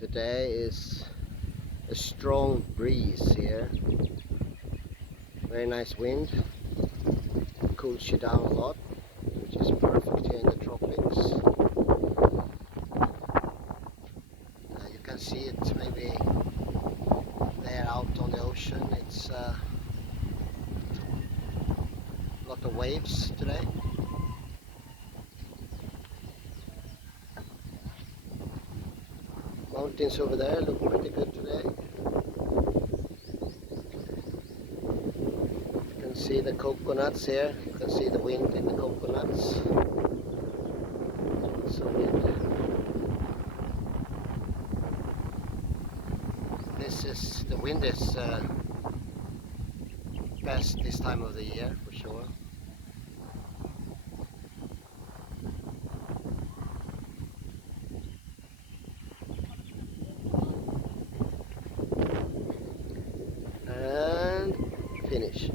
Today is a strong breeze here. Very nice wind. Cools you down a lot, which is perfect here in the tropics. You can see it maybe there out on the ocean. It's a lot of waves today. Mountains over there look pretty good today. You can see the coconuts here. You can see the wind in the coconuts. So the wind is best this time of the year for sure. And finish.